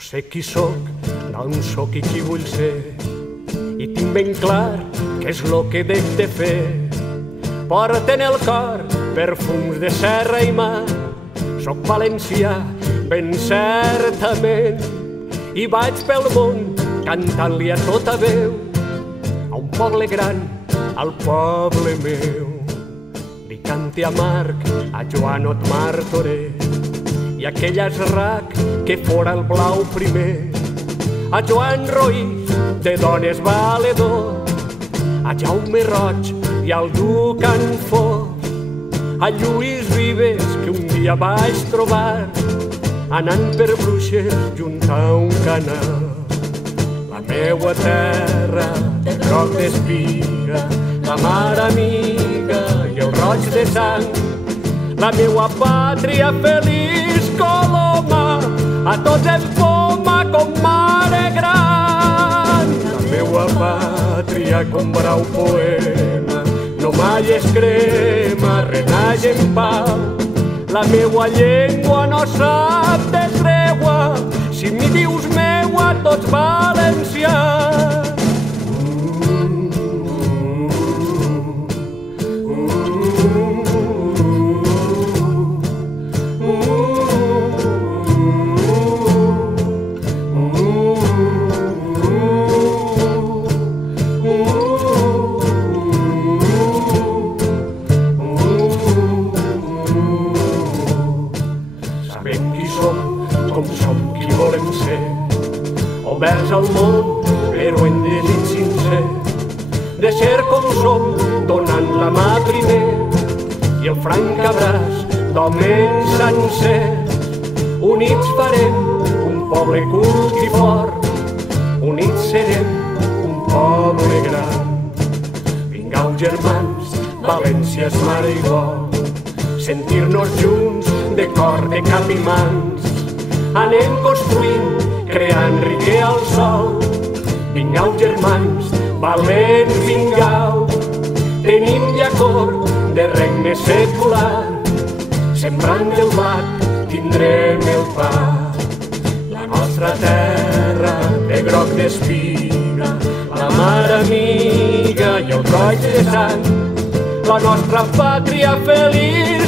Jo sé qui sóc, d'on sóc i qui vull ser, i tinc ben clar què és lo que he de fer. Porta en el cor perfums de serra i mar, soc valencià ben certament, i vaig pel món cantant-li a tota veu, a un poble gran, al poble meu. Li cante a Marc, a Joan Otmar Toré, i aquell esrac que fora el blau primer, a Joan Roís, de dones valedor, a Jaume Roig i al Duc Anfós, a Lluís Vives, que un dia vaig trobar anant per Bruixes junt a un canal. La meua terra de groc d'espiga, la mar amiga i el roig de sang, la meua pàtria feliç Coloma, a tots ens poma com mare gran. La meua pàtria com brau poema, no mai es crema, renaix en pau. La meua llengua no sap de tregua, si m'hi dius meua tots valencians. Com som qui volem ser, oberts al món, però en desig sincer, de ser com som, donant la mà primer, i el franc abraç d'homes sencers. Units farem un poble cult i fort, units serem un poble gran. Vingueu, germans, València és mare i bo, sentir-nos junts de cor, de cap i mans. Anem construint, creant riquer al sol. Vingueu, germans, valents, vingueu. Tenim llacor de regne secular, sembrant el blat tindrem el pa. La nostra terra de groc d'espiga, la mar amiga i el roig de sang, la nostra pàtria feliç